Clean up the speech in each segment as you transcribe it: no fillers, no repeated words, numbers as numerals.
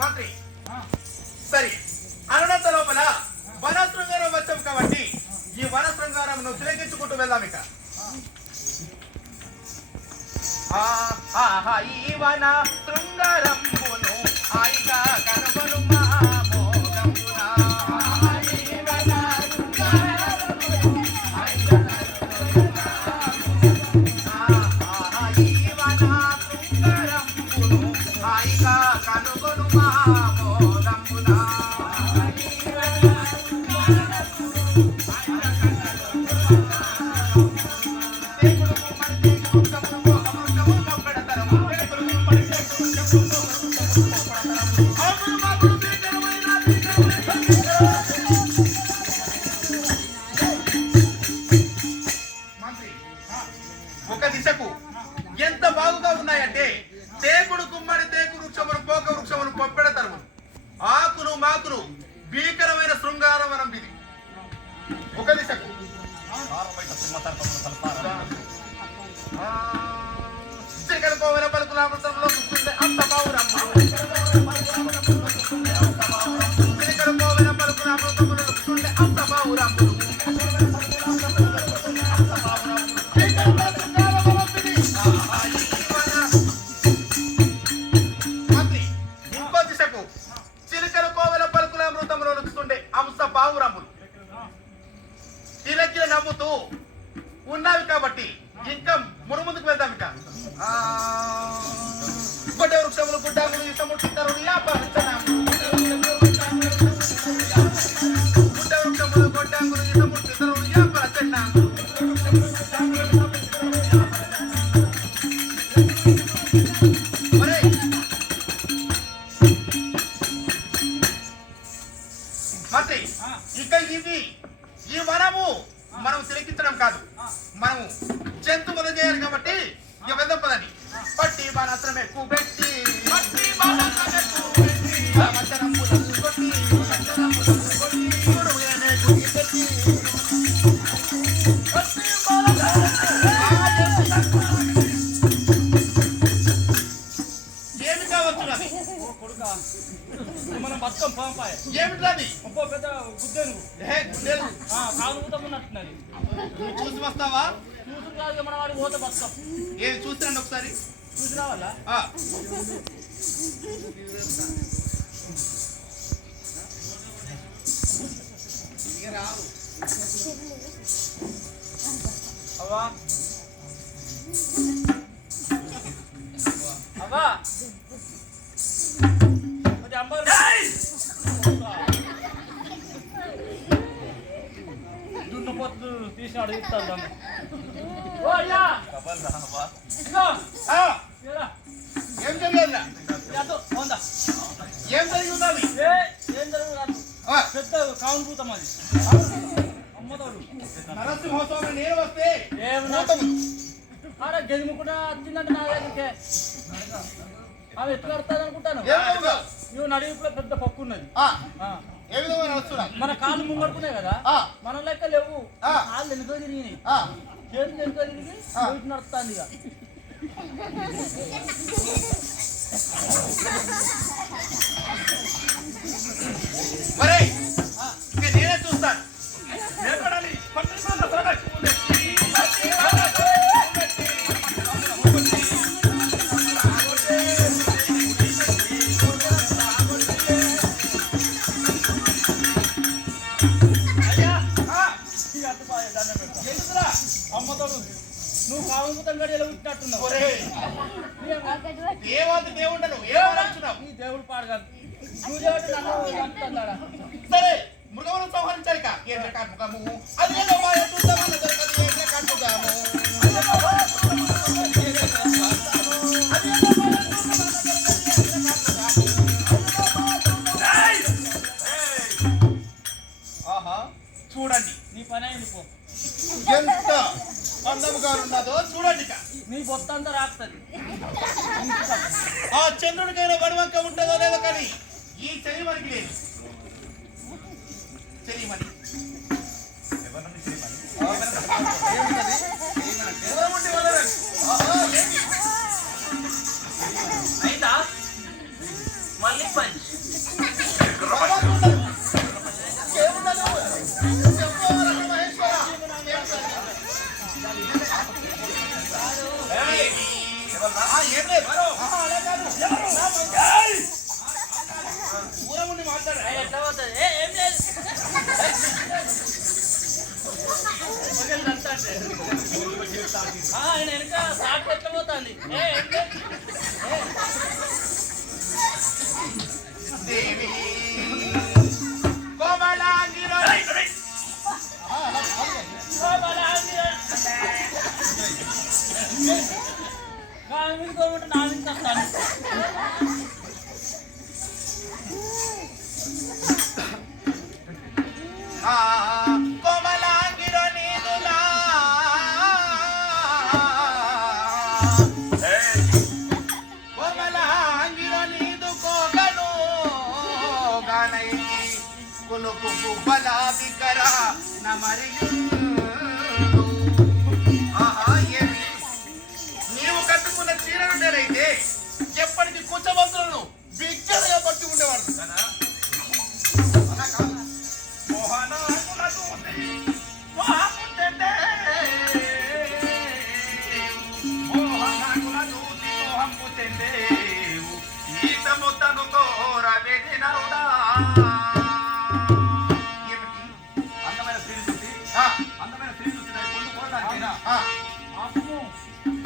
మంత్రి సరే అనునంత లోపల వన శృంగారం వచ్చాం కాబట్టి ఈ వన శృంగారం తిలకించుకుంటూ వెళ్దాం ఇక. ఈ వన శృంగారంబును హాయిగా కనుగొను ఒక దిశకు ఎంత బాగుగా ఉన్నాయంటే తేకుడు కుమ్మడి తేకు వృక్షమును పోక వృక్షమును పొప్పెడ తరుము ఆకులు మాకులు భీకరమైన శృంగారవనం ఇది. ఒక దిశకు శ్రీకరకోవెల పలుకులామృతంలో కూర్చుంటే అంత బావురమ్మ శ్రీకరకోవెల పలుకులామృతంలో కూర్చుంటే అంత బావురమ్మ కిలకిల నవ్వుతూ ఉన్నావి కాబట్టి ఇంకా ముందుకు వెళ్దాం. ఇక గొడ్డ వృక్షములు గుడ్డాములు ఇసముట్టిద్దరు గుడ్డ వృక్షములు గొడ్డాములు ఇసముట్టిద్దరు యాపరచన్నా మంత్రి ఇక ఇది ఈ వనము మనం తిలకించడం కాదు, మనము జంతువులు చేయాలి కాబట్టి ఇక వెళ్దాం పదని. పట్టి బాణాసనం ఎక్కువ పెట్టి ఏమి కావచ్చు మనం బతుకం పాంపాయ ఏమిటది ఇంకో పెద్ద గుద్దెను కానుకుతామన్నట్టున్నది. నువ్వు చూసి వస్తావా? చూసి కాదు మన వాడికి పోతే బతుకం. ఏది చూసిరండి ఒకసారి చూసి రావాలా? అవ్వా అవ్వా దున్నపోతు తీసినాడు ఇస్తాను. ఏం జరిగింది? ఏం జరిగింది? ఏం జరుగుతుంది? పెద్ద కావును పూతం అది అమ్మతోడు నరసింహస్వామి నేను వస్తే అరే గెలుముకుండా వచ్చిందంటే నా దగ్గరికి ఆమె ఎట్లా వస్తుంది అనుకుంటాను. నువ్వు నడిపిలో పెద్ద పక్కు ఉన్నది. మన కాళ్ళు ముంగడుకున్నాయి కదా, మన లెక్క లేవు. కాళ్ళు వెనుక తిరిగినాయి, చేతులు వెనుక తిరిగి బయట నడుస్తుంది. ఇక నేనే చూస్తాను. అమ్మతోడు నువ్వు కావుతం గడియలో ఉట్టినట్టున్నావు. దేవుడు నీ దేవుడు పాడు కాదు. నువ్వు దేవుడు నన్ను చంపుతున్నాడా? సరే మృగమును సంహరించాలి. చూడండి నీ పని అయింది. పో ఎంత అందముగా ఉన్నదో చూడండి. నీ బొత్త అంతా రాస్తుంది. ఆ చంద్రుడికైనా వడివంక ఉంటుందో లేదో కానీ ఈ చెలిమనికి లేదు. చెలిమని ఏం లేదు అలా కాదు ఊరం ఉండి మాట్లాడు ఎట్లా పోతుంది ఏం లేదు ఆయన వెనక సాట్ ఎట్లా పోతుంది ఏం లేదు దేవి కోమలాంగిరో కోమంటే నా మీద వస్తాను కోమలాంగిరో నీదులా కోమలాంగిరో నీదు కోగను గానై కులుకు గుబ్బలా వికర నమరియు నీవు కట్టుకున్న చీరలుండేనైతే ఎప్పటికీ కుచ్చబంతులను బిగ్గరగా పట్టి ఉండేవాడు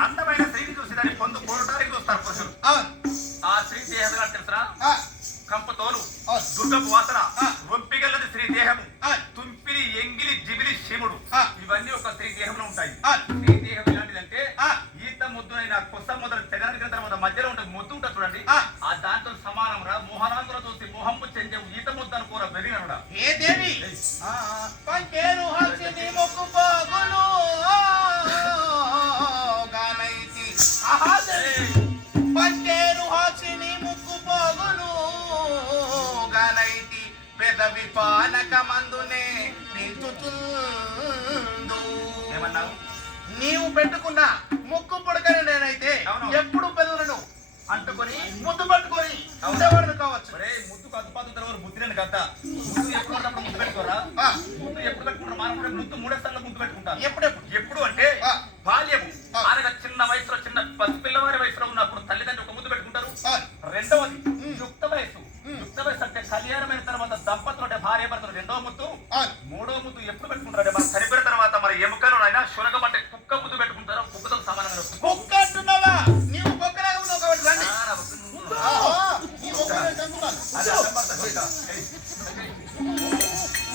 అందమైన స్త్రీని చూసి దాన్ని పొందు కోరడానికి చూస్తారు పురుషులు ఆ స్త్రీ దేహం తెలుసా కంపతోలు దుర్గపు వాసన రొంపిగల్లది స్త్రీ దేహము తుంపిరి ఎంగిలి జిబిలి శివుడు ఇవన్నీ ఒక స్త్రీ దేహంలో ఉంటాయి స్త్రీ దేహం ఎలాంటిదంటే ఈత ముద్దునైన కొత్త మొదలు తెగడానికి తర్వాత మధ్యలో ఉంటుంది ముద్దు ఉంటుంది చూడండి ఆ దాంతో సమానం రా మోహనాంగుల చూసి మోహంపు చెందే ఈత ముద్దు అనుకోరా వెరిగనుడా ఏ దేవి పంకేరు హల్సిని మొక్కు పోగులు గానైతి పంకేరు హల్సిని ముక్కు పోగులు గానైతి పెదవి పానక మందునే నిల్చుతుందు ఏమన్నావు నీవు పెట్టుకున్న ముక్కు పొడకని నేనైతే ఎప్పుడు పెదవులను అంటుకొని ముద్దు పట్టుకొని ఉండేవాడు కావచ్చు ముద్దుకు అదుపాదు తర్వాత ముద్దులేని కథ ముద్దు ఎప్పుడు ముద్దు పెట్టుకోరా ముద్దు ఎప్పుడు పెట్టుకుంటారు మానవుడు ముద్దు మూడేసార్లు ముద్దు పెట్టుకుంటారు ఎప్పుడు అంటే బాల్యము అనగా చిన్న వయసులో చిన్న పిల్లవారి వయసులో ఉన్నప్పుడు తల్లిదండ్రులు ఒక ముద్దు పెట్టుకుంటారు రెండవది యుక్త వయసు అంటే కళ్యాణమైన తర్వాత దంపతులు అంటే భార్య భర్తలు రెండవ ముద్దు మూడవ ముద్దు ఎప్పుడు పెట్టుకుంటారు మన చనిపోయిన తర్వాత మరి ఎముకలు అయినా శునకం అంటే కుక్క ముద్దు పెట్టుకుంటారు కుక్కతో సమానంగా కుక్క అంటున్నావా నీవు కుక్కలాగా ఉన్నావు కాబట్టి రండి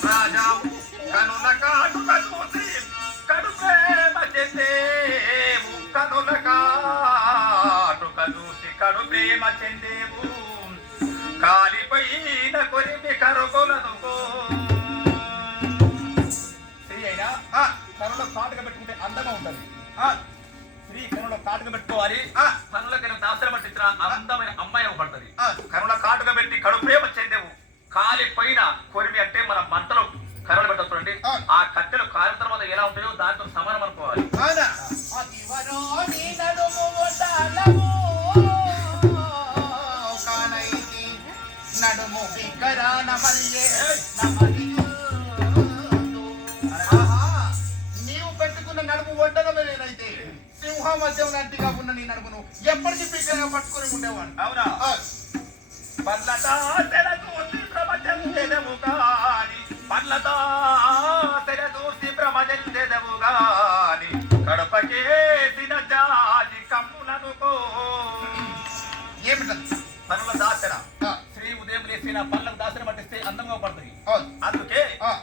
రాజా కనుల కాటు కనుసి కడు ప్రేమ చెందేవు కనుల కాటు కనుసి కడు ప్రేమ చెందేవు కాలిపోయిన కొరిమి కరుకొలనుకో స్త్రీ అయినా కనులో కాటుగా పెట్టుకుంటే అందంగా ఉంటది స్త్రీ కనులో కాటుగా పెట్టుకోవాలి కనులకైనా దాసరం పట్టించిన అందమైన అమ్మాయి పడుతుంది కనుల కాటుగా పెట్టి కడు ప్రేమ చెందేవు కాలిపోయిన కొరిమి అంటే మన మంటలో కర్రలు పెట్టండి ఆ కట్టెలు కాలిన తర్వాత ఎలా ఉంటాయో దాంతో సమానం అనుకోవాలి నడుము నీవు పెట్టుకున్న నడుము ఒడ్డనమే నేనైతే సింహమధ్యం నటిగా ఉన్న నీ నడుమును ఎప్పటికీ బిగ్గరగా పట్టుకొని ఉండేవాడు అవునా పర్లతా తెరదూసి ప్రపంచెదెవు గాని పర్లతా తెరదూసి ప్రపంచెదెవు గాని కడపకేసిన జాతి కమ్ములనుకో ఏమిటది పనుల దాసన శ్రీ ఉదయం లేసిన పనులకు దాసన పట్టిస్తే అందంగా పడుతుంది అందుకే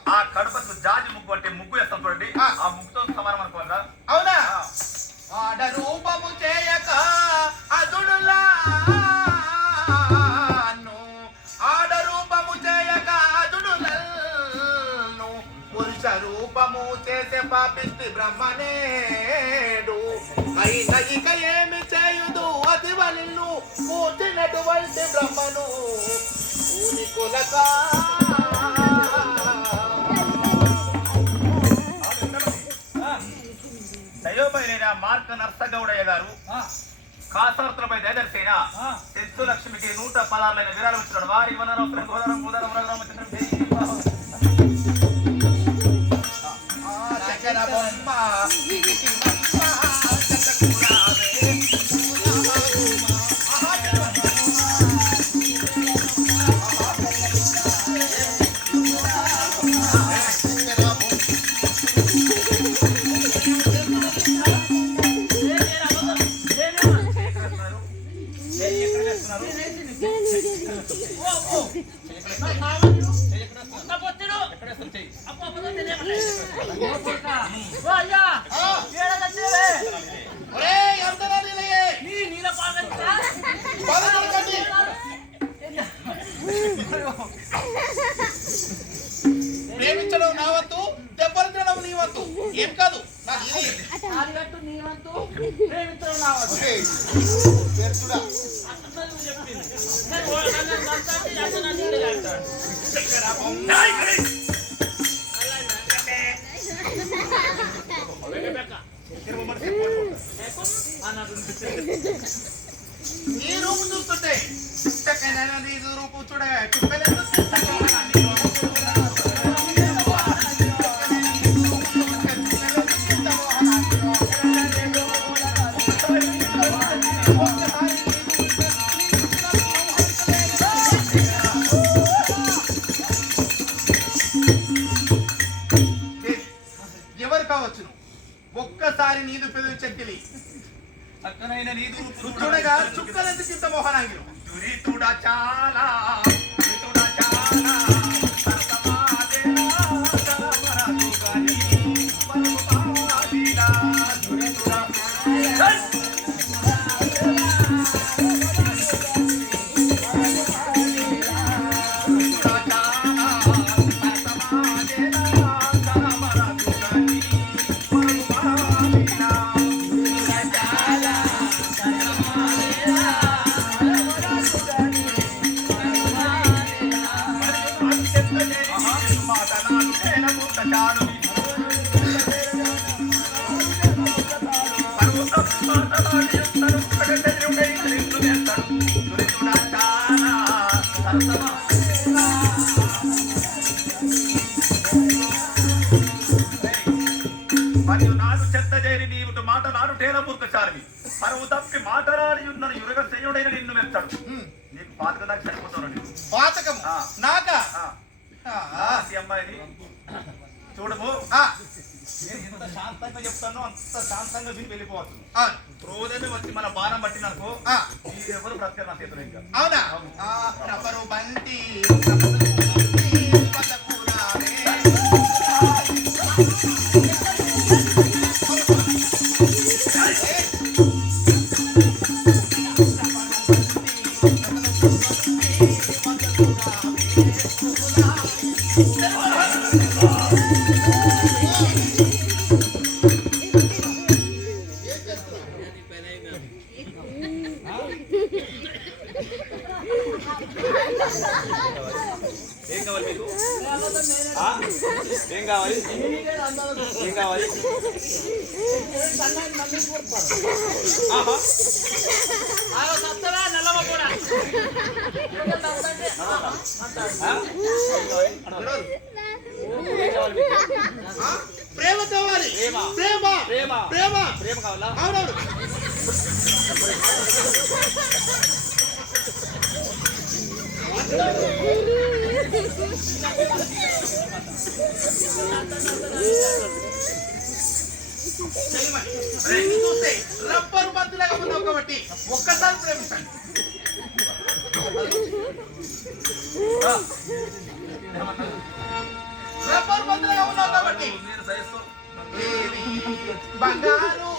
ఆ కడపకు జాజి ముగ్గు అంటే ముగ్గు వేస్తాం చూడండి ఆ ముగ్గుతో సమానం అనుకోవాలా అవునా ఆడ రూపము చేయక అదుడులా ఆడ రూపము చేయక అదుడులను పురుష రూపము చేసే పాపిష్టి బ్రహ్మనేడు అయిన ఇక ఏమి చేయుదు అది వల్లు కూర్చున్నటువంటి బ్రహ్మను ఊని కులకా దయోపైన మార్క నర్సగౌడయ్య గారు కాసార్తులపై దయదర్శైన తెత్తు లక్ష్మికి 116 విరాళం ఇస్తున్నాడు వారి వనరం గోదరం గోదరం రామచంద్రం ఓ అయ్యా ఏడగచ్చేవే ఒరేయ్ అంతరాలిలే నీ నీల పాగంతా పదకొండు కట్టి ప్రేమించడం నా వంతు దెబ్బలు తినడం నీ వంతు ఏం కాదు నాకు ఇది ఆడిగట్టు నీ వంతు ప్రేమించడం నా వంతు పెరుకుడా అట్లా నువ్వు చెప్పింది నేను నన్ను మంతాకి అట్లా నన్ను ఇల్లు అంటాడు నీ రూపు చూస్తుంటే చక్కనైనా నీ రూపు చూడే ఎవరు కావచ్చును ఒక్కసారి నీదు పెదవి చెక్కిలి చక్కనైన నీదు చూడగా చుక్కలంత చింత మోహనాంగిరు దురితుడా చాలా మరియు నాడు చెత్త చేరి నీవుటు మాటలాడు టేల పూర్తచారివి పరువు తప్పి మాటలాడి ఉన్న యురగ శయుడైన నిన్ను మెచ్చాడు నీకు పాతక దాకా సరిపోతాను నీకు పాతకం నాకా అమ్మాయిని చూడము నేను ఎంత శాంతంగా చెప్తానో అంత శాంతంగా విని వెళ్ళిపోవచ్చు రోజైతే వచ్చి మన బాణం పట్టిననుకో ఎవరు బ్రతకరు నా చేతులు ఇంకా అవునా రబ్బరు బంతి ఏం కావాలి మీకు ఏం కావాలి ఏం కావాలి ప్రేమ కావాలి ప్రేమ ప్రేమ ప్రేమ ప్రేమ కావాలా అవునవును చూస్తే రబ్బరు బంతులాగా ఉన్నావు కాబట్టి ఒక్కసారి ప్రేమించండి రబ్బరు బంతులాగా ఉన్నావు కాబట్టి మీరు సైజు బంగారు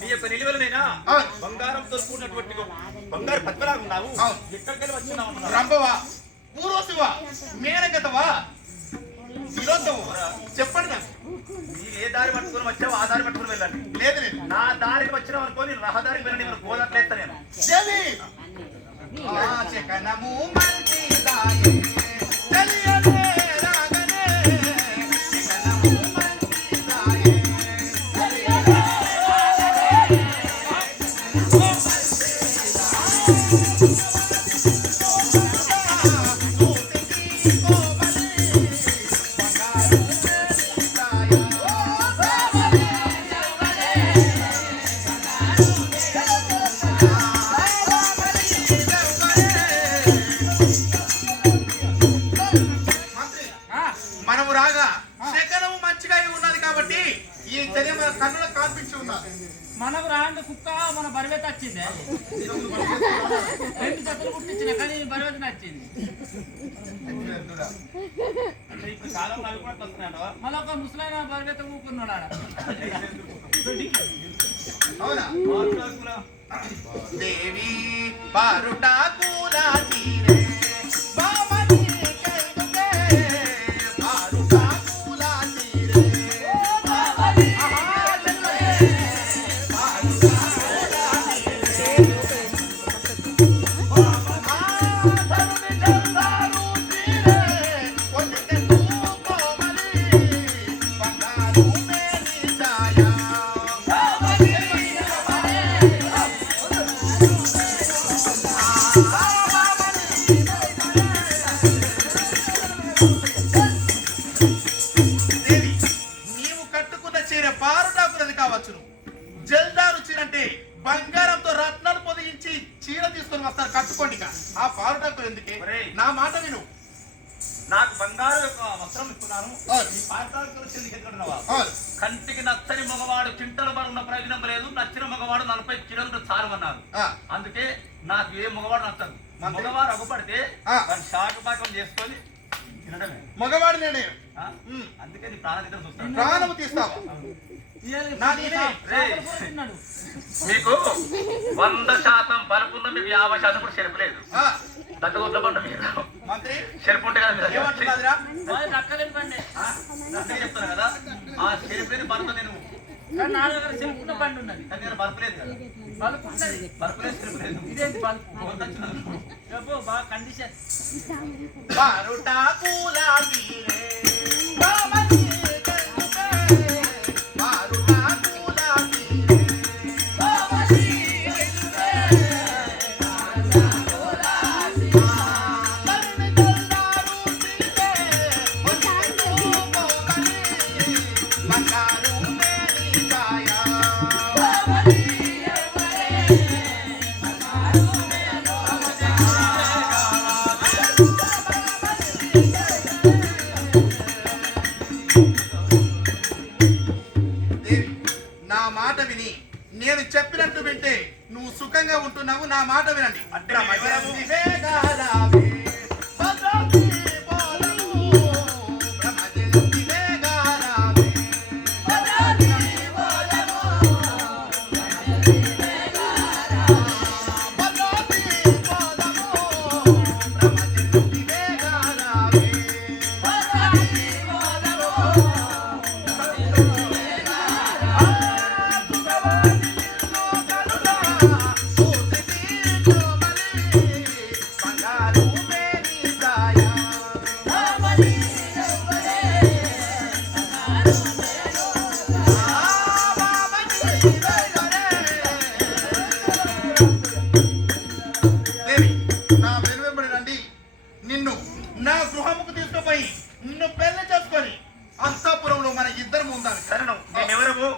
నీ యొక్క నిలువలనైనా బంగారంతో కూడినటువంటి బంగారు పద్మలాగా ఉన్నావు. ఎక్కడికెళ్ళి వచ్చినావు అన్నారు. రంభవా, పూర్వశివా, మేనగతవా, విరోధవా, చెప్పండి నాకు. నీ ఏ దారి పట్టుకుని వచ్చావు ఆ దారి పట్టుకుని వెళ్ళండి. లేదు నేను నా దారికి వచ్చినావు అనుకో, నేను రహదారికి వెళ్ళండి. నేను గోదట్లేస్తా నేను. దేవి ఆశకనము మంచిదాయే తెలియనే రాగనే శకనము మంచిదాయే తెలియనే రాగనే మనము రాగా శకనము మంచిగా ఉన్నది కాబట్టి ఈ చర్య మన కన్నులకు కాల్పించి ఉన్నది. మనకు రాండి కుక్క మన బరివేత వచ్చింది. 2 జతలు పుట్టించిన కానీ బరివేత నచ్చింది. అంటే ఇప్పుడు కాలంలో అవి కూడా వస్తున్నాడు. మళ్ళీ ఒక ముసలైన బరివేత ఊకున్నాడు ఆడ. అవునా మాట్లాడుకురా. దేవి పారుటాకులా తీరే బామని కైదుకే పారుటాకులా తీరే బామని కైదుకే పారుటాకులా తీరే ఆధరుని జల్లారు తీరే కొంచె కోమలి బంగారు మేని ఛాయా దేవి, నీవు కట్టుకున్న చీర పారుటాకులది కావచ్చును. జల్దారు చీర అంటే బంగారంతో రత్నాలు పొదిగించి చీర తీసుకొని వస్తారు కట్టుకోండి. ఆ పారుటాకులు ఎందుకే? ఒరేయ్. నా మాట విను. నాకు బంగారు యొక్క వస్త్రం ఇస్తున్నాను. అవును. ఈ పాఠాలు చెందుకుంటున్నావా? అవును. కంటికి నచ్చని మగవాడు చింతల ఉన్న ప్రయోజనం లేదు. నచ్చిన మగవాడు 40 కిలోలు చాలమన్నారు. ఆ, అందుకే నాకు ఏ మగవాడు నచ్చదు. మగవాడు అగుపడితే ఆ. దాన్ని శాఖపాకం చేసుకొని తినడమే. మగవాడు నేనే. ఆ? అందుకే నీ ప్రాణ దగ్గర చూస్తాను. ప్రాణము తీస్తావా? నా నేనే. తిన్నాడు. మీకు 100% బలుపున్న మీకు 50% కూడా చెరపలేదు. ఆ, దగ్గర పండు మీరు మంత్రి చెరుపు ఉంటే కదా మీరు ఏమంటున్నాదిరా? రక్కలేని బండి. అందుకే చెప్తాను కదా, ఆ చెరుపులేని బలుపు నేను కానీ నా దగ్గర చెరుపున్న బండి ఉన్నది. కానీ నేను బలుపులేదు కదా. బలుపు ఉన్నది. బలుపులేదు చెరుపులేదు. ఇదేంటి బలుపు? చెప్పు బాగా కండిషన్. పారుటాకులా తీరే బామని కైదుకే పారుటాకులా తీరే బామని కైదుకే ఆధరుని జల్లారు తీరే కొంచె కోమలి బంగారు మేని ఛాయా దేవి, నా మాట విని నేను చెప్పినట్టు వింటే నువ్వు సుఖంగా ఉంటున్నావు. నా మాట వినండి. అంటే ఎవరము? వేగారావే, భద్రాద్రి పోలము, బ్రహ్మజయంతి వేగారావే, భద్రాద్రి పోలము, భద్రాద్రి పోలము, బ్రహ్మజయంతి వేగారావే, బంగారు మేని ఛాయా దేవి, నా వెనువెంబడి రండి. నిన్ను నా గృహముకు తీసుకుపోయి నిన్ను పెళ్లి చేసుకొని అంతఃపురంలో మన ఇద్దరు ఉండాలి. సరేను, నేను ఎవరము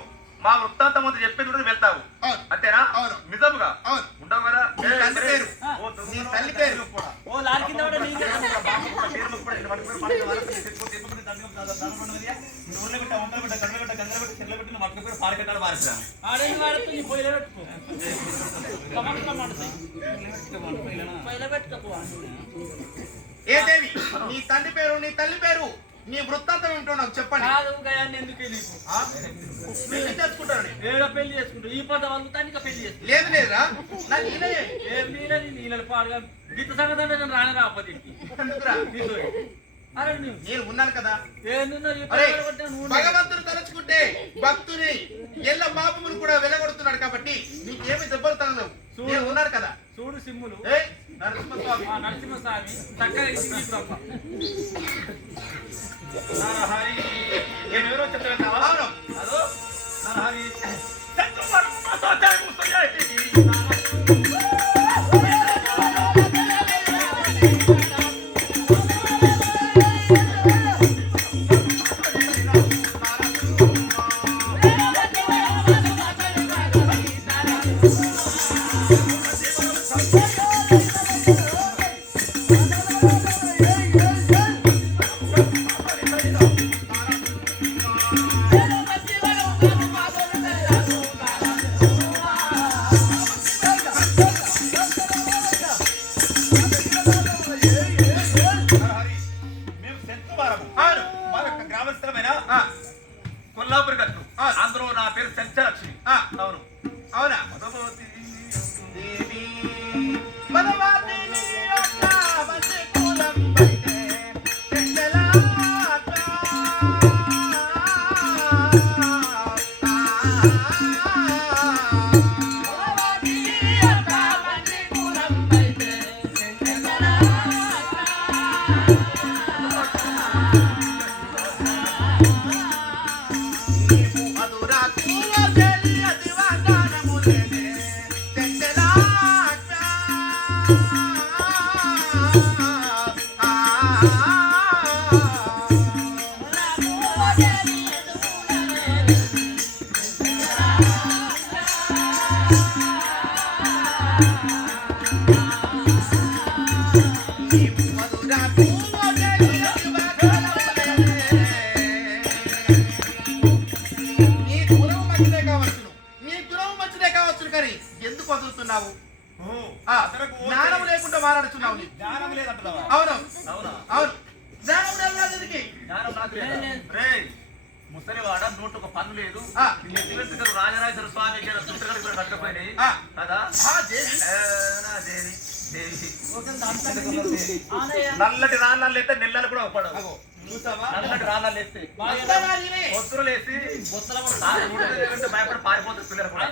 మా వృత్తాంతం ముందు చెప్పేది కూడా వెళ్తావు. అవును. అంతేనా? అవును. నిజముగా అవును. ఉండవు కదా. నీ తల్లి పేరు? ఓ దొంగ నీ కూడా తల్లి పేరు? కూడా. ఓ లారీ కింద కూడా నీకే. బాబు కూడా పేరు కూడా నేను పట్టుకుని పట్టుకుని వాళ్ళకి తీసుకొని తీసుకొని దండం మీద ఊర్లో పెట్ట వంటలు పెట్ట గంటలు పెట్ట గంటలు పెట్ట చెట్లు పెట్టి పట్టుకుని పాలు కట్టాలి మారేసా. ఆడేది వాడుతూ నీ పొయ్యిలో పెట్టుకో. కమర్లో మండుతాయి. పొయ్యిలో పెట్టుకోకు. ఏ దేవి, నీ తండ్రి పేరు నీ తల్లి పేరు నీ వృత్తాంతం ఏమిటో నాకు చెప్పండి. కాదు గయాన్ని ఎందుకు నీకు ఆ? పెళ్లి చేసుకుంటాను. ఏడో పెళ్లి చేసుకుంటావు ఈ పద వల్లుతాను ఇంకా పెళ్లి చేసుకుంటావు. లేదు లేదురా నాకు ఈయనే. ఏం నీళ్ళని నీళ్ళని పాడుగా గీత సంగతి అంటే నేను రాని రాపది ఎందుకురా? అరే నువ్వు నేను ఉన్నాను కదా. ఏందున్నా భగవంతుడు తలుచుకుంటే భక్తుని ఎల్ల పాపములు కూడా వెలగొడుతున్నాడు కాబట్టి నీకేమి దెబ్బలు తగలవు. నేను ఉన్నాను కదా. చూడు సిమ్ములు నరసింహస్వామి. నరసింహస్వామి చక్కగా ఇంటికి బ్రహ్మ నరహరి నేను ఎవరో చెప్తాను. అవును. హలో నరహరి కొల్లాపురి గట్టు. అందులో నా పేరు సంచలక్ష్మి. అవును. అవునా? ఎందుకు వదులుతున్నావు? జ్ఞానం లేకుండా మాట్లాడుతున్నావు. జ్ఞానం లేదంటున్నావా? అవును అవునా? అవును. జ్ఞానం లేదు. జ్ఞానం నాకు లేదు. ముసలివాడ నోటుకు పన్ను లేదు. రాజరాజేశ్వర స్వామి చుట్టూ కట్టకపోయినాయి కదా. నల్లటి రాళ్ళాలు ఎత్తే నెల్లలు కూడా పడవు. నల్లటి రాళ్ళాలు ఎత్తే పొత్తులు వేసి భయపడి పారిపోతుంది పిల్లలు కూడా.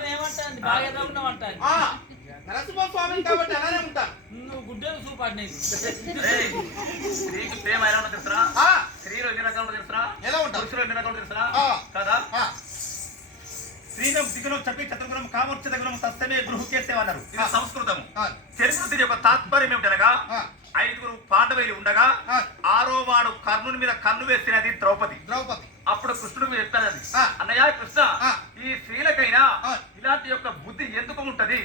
నరసింహస్వామి కాబట్టి అలానే ఉంటా. నువ్వు గుడ్డలు చూపాడు స్త్రీకి ప్రేమ ఎలా ఉంటుంది తెలుసా? స్త్రీలో ఎన్ని రకాలు తెలుసా? ఎలా ఉంటారు? పురుషులు ఎన్ని రకాలు తెలుసా కదా? శ్రీనం దిగుణం చక్రి చతుర్గుణం కామోర్చిత గుణం తస్తమే గృహకేసేవన్నారు. ఇది సంస్కృతం. చరిత్ర యొక్క తాత్పర్యం ఏమిటనగా 5 పాండవులు ఉండగా 6వ వాడు కర్ణుని మీద కన్ను వేసినది ద్రౌపది. అప్పుడు కృష్ణుడు మీద చెప్తాడు, అన్నయ్య కృష్ణ, ఈ స్త్రీలకైనా ఇలాంటి యొక్క బుద్ధి ఎందుకు ఉంటది?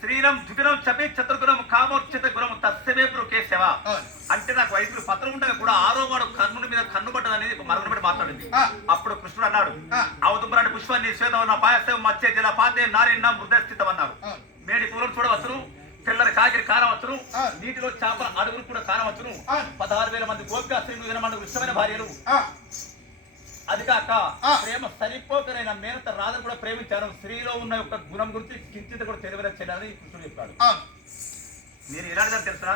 శ్రీరం ద్విగుణం చపి చతుర్గుణం కామోర్చిత గుణం తస్సమే గృహకేసేవ అంటే నాకు 5 పత్రం ఉండగా కూడా 6వ వాడు కర్ణుని మీద కన్ను పడ్డదనేది మరుగున బట్టి మాట్లాడింది. అప్పుడు కృష్ణుడు అన్నాడు, అవతుంబరాని పుష్పాన్ని శ్వేతం పాయసం మత్స్య జల పాతే నారిన్న మృదస్థితం అన్నారు. మేడి పూలను చూడవచ్చును, తెల్లని కాకిరి కానవచ్చును, నీటిలో చేపల అడుగులు కూడా కానవచ్చును. 16,000 మంది గోపికా స్త్రీలు 20 మంది ఇష్టమైన భార్యలు. అది కాక ప్రేమ సరిపోకరైన మేనత రాధను కూడా ప్రేమించాను. స్త్రీలో ఉన్న యొక్క గుణం గురించి కించిత కూడా తెలియదని చేయడానికి కృష్ణుడు చెప్పాడు. నేను ఎలాంటిదని తెలుసా?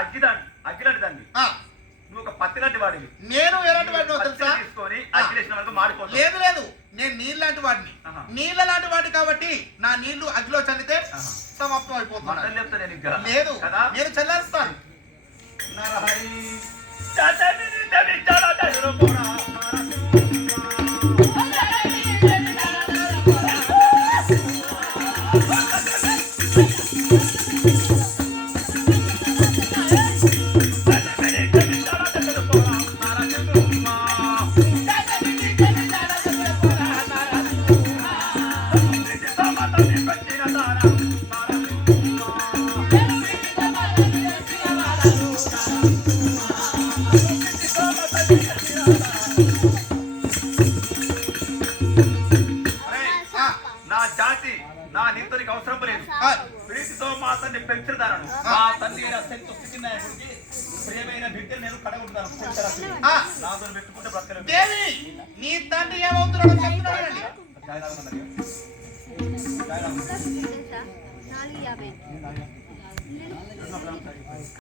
అగ్గిలాంటిదండి. నువ్వు ఒక పత్తి లాంటి వాడివి. నేను ఎలాంటి వాడిని తెలుసా? తీసుకొని అగ్గిలేసిన వరకు మాడిపోతుంది. లేదు నేను నీళ్ళ లాంటి వాడిని. నీళ్ళ లాంటి వాడిని కాబట్టి నా నీళ్లు అగ్గిలో చల్లితే సమాప్తం అయిపోతుంది. లేదు నేను చల్లేస్తాను. Narahari Thank you. ఇంటికి నేను కడగొట్టుతాను నాతో పెట్టుకుంటే బ్రతకలేదు. దేవి నీ తండ్రి ఏమవుతున్నాడో చెప్తున్నాడండి. చాయ్ తాగమన్నది. 450